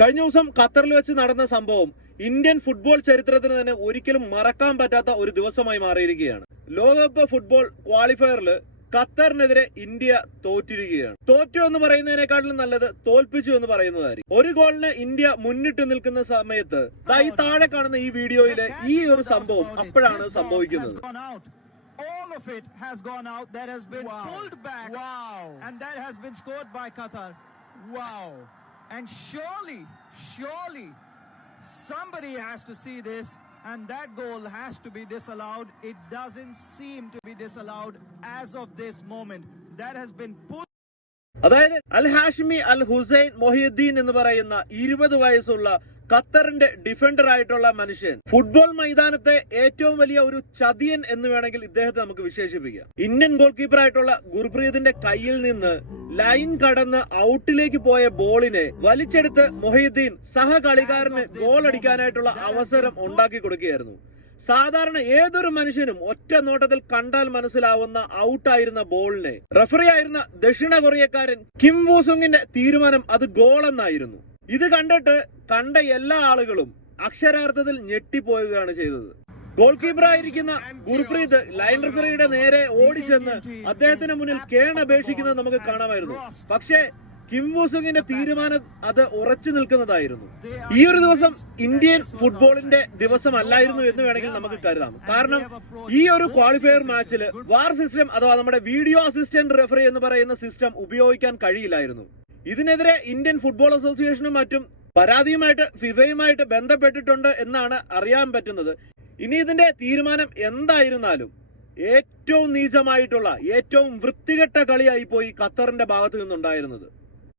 കഴിഞ്ഞ ദിവസം ഖത്തറിൽ വെച്ച് നടന്ന സംഭവം ഇന്ത്യൻ ഫുട്ബോൾ ചരിത്രത്തിന് തന്നെ ഒരിക്കലും മറക്കാൻ പറ്റാത്ത ഒരു ദിവസമായി മാറിയിരിക്കുകയാണ്. ലോകകപ്പ് ഫുട്ബോൾ ക്വാളിഫയറിൽ ഖത്തറിനെതിരെ ഇന്ത്യ തോറ്റിരിക്കുകയാണ്. തോറ്റു എന്ന് പറയുന്നതിനേക്കാളും നല്ലത് തോൽപ്പിച്ചു എന്ന് പറയുന്നതായിരിക്കും. ഒരു ഗോളിന് ഇന്ത്യ മുന്നിട്ട് നിൽക്കുന്ന സമയത്ത് ഈ താഴെ കാണുന്ന ഈ വീഡിയോയിലെ ഈ ഒരു സംഭവം അപ്പോഴാണ് സംഭവിക്കുന്നത്. All of it has gone out. That has been pulled back. Wow. And that has been scored by Qatar. Wow. And surely somebody has to see this, and that goal has to be disallowed. It doesn't seem to be disallowed as of this moment. That has been pulled. അതായത് അൽ ഹാഷിമി അൽ ഹുസൈൻ മൊഹിയുദ്ദീൻ എന്ന് പറയുന്ന 20 വയസ്സുള്ള ഖത്തറിന്റെ defender ആയിട്ടുള്ള മനുഷ്യൻ football മൈതാനത്തെ ഏറ്റവും വലിയ ഒരു ചതിയൻ എന്ന് വേണമെങ്കിൽ ഇദ്ദേഹത്തെ നമുക്ക് വിശേഷിപ്പിക്കാം. ഇന്ത്യൻ ഗോൾ കീപ്പർ ആയിട്ടുള്ള ഗുർപ്രീതിന്റെ കയ്യിൽ നിന്ന് ലൈൻ കടന്ന് ഔട്ടിലേക്ക് പോയ ബോളിനെ വലിച്ചെടുത്ത് മൊഹിയുദ്ദീൻ സഹകളിക്കാരന് ഗോൾ അടിക്കാനായിട്ടുള്ള അവസരം ഉണ്ടാക്കി കൊടുക്കുകയായിരുന്നു. സാധാരണ ഏതൊരു മനുഷ്യനും ഒറ്റ നോട്ടത്തിൽ കണ്ടാൽ മനസ്സിലാവുന്ന ഔട്ടായിരുന്ന ബോളിനെ റഫറി ആയിരുന്ന ദക്ഷിണ കൊറിയക്കാരൻ കിം വൂസുങ്ങിന്റെ തീരുമാനം അത് ഗോൾ എന്നായിരുന്നു. ഇത് കണ്ട എല്ലാ ആളുകളും അക്ഷരാർത്ഥത്തിൽ ഞെട്ടിപ്പോവുകയാണ് ചെയ്തത്. ഗോൾ കീപ്പറായിരിക്കുന്ന ഗുർപ്രീത് ലൈൻ റഫറിയുടെ നേരെ ഓടിച്ചെന്ന് അദ്ദേഹത്തിന് മുന്നിൽ കേണപേക്ഷിക്കുന്നത് നമുക്ക് കാണാമായിരുന്നു. പക്ഷേ കിം വൂസുങ്ങിന്റെ തീരുമാനം അത് ഉറച്ചു നിൽക്കുന്നതായിരുന്നു. ഈ ഒരു ദിവസം ഇന്ത്യൻ ഫുട്ബോളിന്റെ ദിവസമല്ലായിരുന്നു എന്ന് വേണമെങ്കിൽ നമുക്ക് കരുതാം. കാരണം ഈ ഒരു ക്വാളിഫയർ മാച്ചിൽ വാർ സിസ്റ്റം അഥവാ നമ്മുടെ വീഡിയോ അസിസ്റ്റന്റ് റഫറി എന്ന് പറയുന്ന സിസ്റ്റം ഉപയോഗിക്കാൻ കഴിയില്ലായിരുന്നു. ഇതിനെതിരെ ഇന്ത്യൻ ഫുട്ബോൾ അസോസിയേഷനും മറ്റും പരാതിയുമായിട്ട് ഫിഫയുമായിട്ട് ബന്ധപ്പെട്ടിട്ടുണ്ട് എന്നാണ് അറിയാൻ പറ്റുന്നത്. ഇനി ഇതിന്റെ തീരുമാനം എന്തായിരുന്നാലും ഏറ്റവും നീചമായിട്ടുള്ള ഏറ്റവും വൃത്തികെട്ട കളിയായി പോയി ഖത്തറിന്റെ ഭാഗത്തു നിന്നുണ്ടായിരുന്നത്.